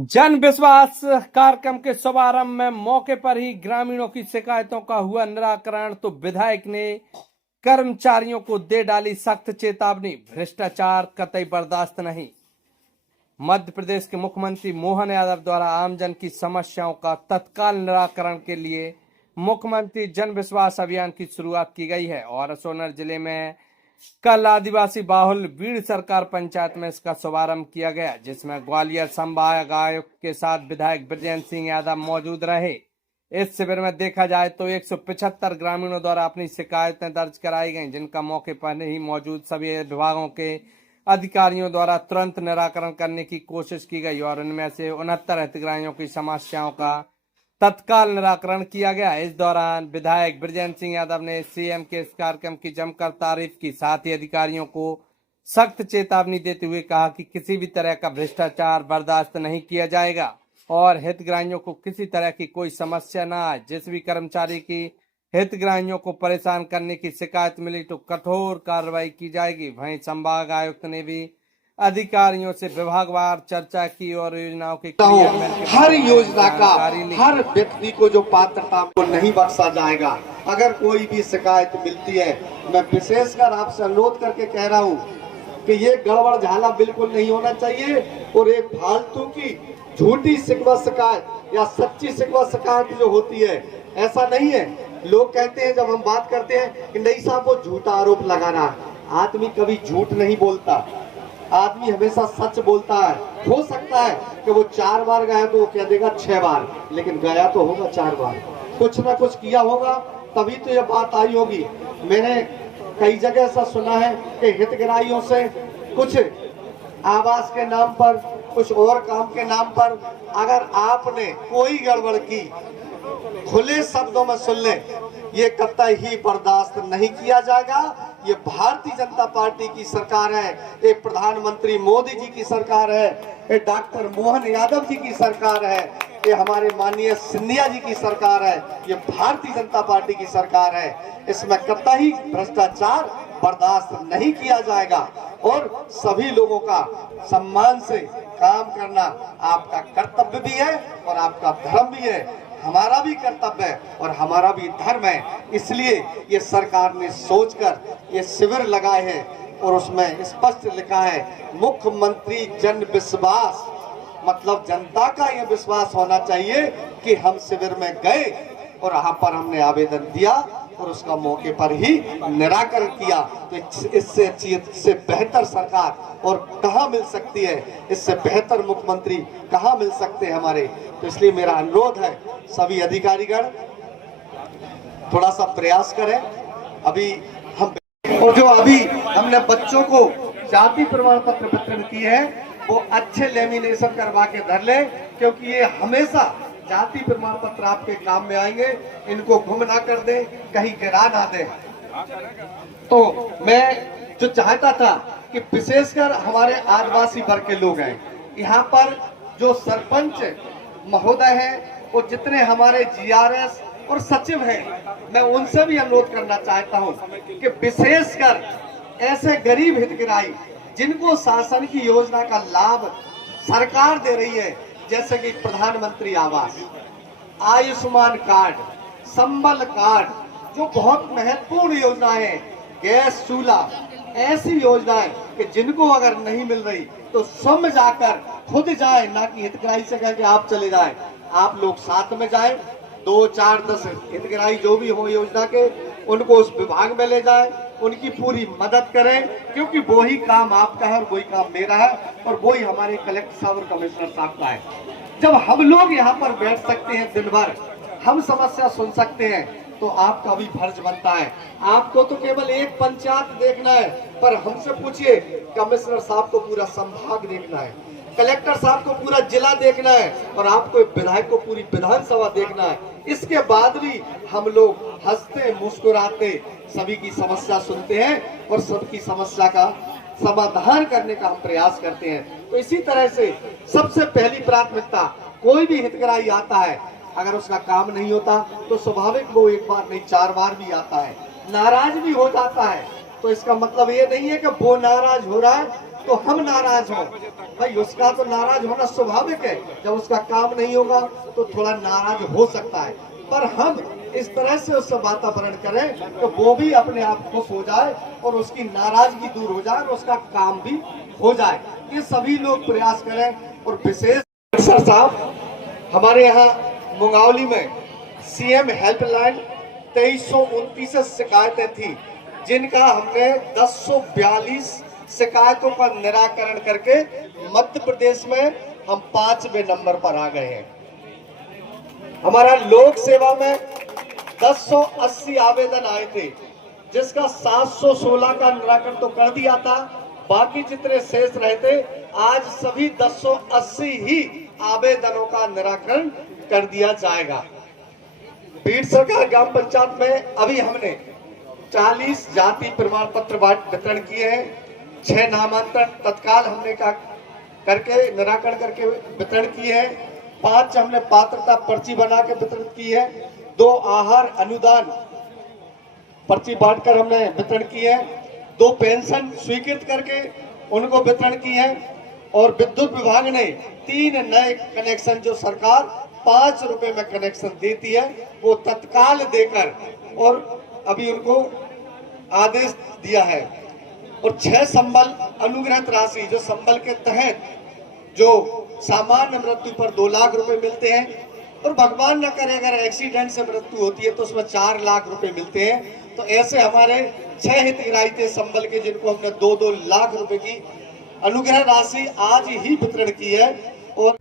जन विश्वास कार्यक्रम के शुभारंभ में मौके पर ही ग्रामीणों की शिकायतों का हुआ निराकरण, तो विधायक ने कर्मचारियों को दे डाली सख्त चेतावनी, भ्रष्टाचार कतई बर्दाश्त नहीं। मध्य प्रदेश के मुख्यमंत्री मोहन यादव द्वारा आमजन की समस्याओं का तत्काल निराकरण के लिए मुख्यमंत्री जन विश्वास अभियान की शुरुआत की गई है और सोनभद्र जिले में कल आदिवासी बाहुल बीड़ सरकार पंचायत में इसका शुभारंभ किया गया, जिसमें ग्वालियर संभाग आयुक्त के साथ विधायक बृजेंद्र सिंह यादव मौजूद रहे। इस शिविर में देखा जाए तो 175 ग्रामीणों द्वारा अपनी शिकायतें दर्ज कराई गईं, जिनका मौके पर ही मौजूद सभी विभागों के अधिकारियों द्वारा तुरंत निराकरण करने की कोशिश की गई और इनमें से 69 हितग्राहियों की समस्याओं का तत्काल निराकरण किया गया। इस दौरान विधायक बृजेंद्र सिंह यादव ने सीएम के इस कार्यक्रम की जमकर तारीफ की, साथ ही अधिकारियों को सख्त चेतावनी देते हुए कहा कि किसी भी तरह का भ्रष्टाचार बर्दाश्त नहीं किया जाएगा और हितग्राहियों को किसी तरह की कोई समस्या न आए। जिस भी कर्मचारी की हितग्राहियों को परेशान करने की शिकायत मिली तो कठोर कार्रवाई की जाएगी। वहीं संभाग आयुक्त ने भी अधिकारियों से विभागवार चर्चा की और योजनाओं के क्रियान्वयन हर योजना का हर व्यक्ति को जो पात्रता को नहीं बख्शा जाएगा। अगर कोई भी शिकायत मिलती है, मैं विशेषकर आपसे अनुरोध करके कह रहा हूँ कि ये गड़बड़ झाला बिल्कुल नहीं होना चाहिए और एक फालतू की झूठी शिकवा शिकायत या सच्ची शिकवा शिकायत जो होती है, ऐसा नहीं है। लोग कहते हैं, जब हम बात करते हैं कि नहीं साहब वो झूठा आरोप लगाना, आदमी कभी झूठ नहीं बोलता, आदमी हमेशा सच बोलता है। हो सकता है कि वो 4 बार गया तो वो कह देगा 6 बार, लेकिन गया तो होगा 4 बार, कुछ ना कुछ किया होगा, तभी तो ये बात आई होगी। मैंने कई जगह ऐसा सुना है कि हितग्राहियों से कुछ आवास के नाम पर, कुछ और काम के नाम पर अगर आपने कोई गड़बड़ की, खुले शब्दों में सुन ले, ये कतई ही बर्दाश्त नहीं किया जाएगा। ये भारतीय जनता पार्टी की सरकार है, ये प्रधानमंत्री मोदी जी की सरकार है, ये डॉक्टर मोहन यादव जी की सरकार है, ये हमारे माननीय सिंधिया जी की सरकार है, ये भारतीय जनता पार्टी की सरकार है। इसमें कतई भ्रष्टाचार बर्दाश्त नहीं किया जाएगा और सभी लोगों का सम्मान से काम करना आपका कर्तव्य भी है और आपका धर्म भी है, हमारा भी कर्तव्य है और हमारा भी धर्म है। इसलिए ये सरकार ने सोचकर ये शिविर लगाए हैं और उसमें स्पष्ट लिखा है मुख्यमंत्री जन विश्वास, मतलब जनता का ये विश्वास होना चाहिए कि हम शिविर में गए और वहां पर हमने आवेदन दिया और उसका मौके पर ही निराकरण किया। तो इससे अच्छी, इससे बेहतर सरकार और कहाँ मिल सकती है, इससे बेहतर मुख्यमंत्री कहाँ मिल सकते हैं हमारे। तो इसलिए मेरा अनुरोध है सभी अधिकारीगण थोड़ा सा प्रयास करें। अभी हम और जो अभी हमने बच्चों को जाति प्रमाण पत्र वितरण की है, वो अच्छे लेमिनेशन करवा के धर ले, क्योंकि ये हमेशा जाति प्रमाण पत्र आपके काम में आएंगे। इनको गुम ना कर दे, कहीं गिरा ना दे। तो मैं जो चाहता था कि विशेषकर हमारे आदिवासी वर्ग के लोग हैं, यहाँ पर जो सरपंच महोदय हैं, वो जितने हमारे जीआरएस और सचिव हैं, मैं उनसे भी अनुरोध करना चाहता हूँ कि विशेषकर ऐसे गरीब हितग्राही जिनको शासन की योजना का लाभ सरकार दे रही है, जैसे कि प्रधानमंत्री आवास, आयुष्मान कार्ड, संबल कार्ड, जो बहुत महत्वपूर्ण योजना है, गैस चूल्हा, ऐसी योजनाएं कि जिनको अगर नहीं मिल रही तो स्वयं जाकर खुद जाए, ना कि हितग्राही से कह के आप चले जाए। आप लोग साथ में जाए, 2, 4, 10 हितग्राही जो भी हो योजना के, उनको उस विभाग में ले जाए, उनकी पूरी मदद करें, क्योंकि वही काम आपका है और वही काम मेरा है और वही हमारे कलेक्टर साहब और कमिश्नर साहब का है। जब हम लोग यहाँ पर बैठ सकते हैं, दिन भर हम समस्या सुन सकते हैं, तो आपका भी फर्ज बनता है। आपको तो केवल एक पंचायत देखना है, पर हमसे पूछिए, कमिश्नर साहब को पूरा संभाग देखना है, कलेक्टर साहब को पूरा जिला देखना है और आपको विधायक को पूरी विधानसभा देखना है। इसके बाद भी हम लोग हंसते मुस्कुराते सभी की समस्या सुनते हैं और सबकी समस्या का समाधान करने का हम प्रयास करते हैं। तो इसी तरह से सबसे पहली प्राथमिकता, कोई भी हितग्राही आता है, अगर उसका काम नहीं होता तो स्वाभाविक वो 1 बार नहीं 4 बार भी आता है, नाराज भी हो जाता है, तो इसका मतलब ये नहीं है कि वो नाराज हो रहा है तो हम नाराज हों। भाई उसका तो नाराज होना स्वाभाविक है, जब उसका काम नहीं होगा तो थोड़ा नाराज हो सकता है, पर हम इस तरह से उससे वातावरण करें कि वो भी अपने आप खुश हो जाए और उसकी नाराजगी दूर हो जाए और उसका काम भी हो जाए। ये सभी लोग प्रयास करें। और विशेष सर साहब, हमारे यहाँ मुंगावली में सीएम हेल्पलाइन 2329 शिकायतें थी, जिनका हमने 1042 शिकायतों का निराकरण करके मध्य प्रदेश में हम 5वें नंबर पर आ गए हैं। हमारा लोक सेवा में 1080 आवेदन आए थे, जिसका 716 का निराकरण तो कर दिया था, बाकी जितने शेष रहे थे आज सभी 1080 ही आवेदनों का निराकरण कर दिया जाएगा। बीड़ सरकार ग्राम पंचायत में अभी हमने 40 जाति प्रमाण पत्र वितरण किए हैं, 6 नामांतरण तत्काल हमने करके निराकरण करके वितरण किए हैं, 5 हमने पात्रता पर्ची बना के वितरण की है, 2 आहार अनुदान पर्ची बांटकर हमने वितरण की है, 2 पेंशन स्वीकृत करके उनको वितरण की है, और विद्युत विभाग ने 3 नए कनेक्शन जो सरकार 5 रुपए में कनेक्शन देती है वो तत्काल देकर और अभी उनको आदेश दिया है। और 6 संबल अनुग्रहित राशि जो संबल के तहत जो सामान्य मृत्यु पर 2 लाख रुपए मिलते हैं, और भगवान न करे अगर एक्सीडेंट से मृत्यु होती है तो उसमें 4 लाख रुपए मिलते हैं। तो ऐसे हमारे 6 हितग्राही थे संबल के, जिनको हमने 2-2 लाख रुपए की अनुग्रह राशि आज ही वितरण की है। और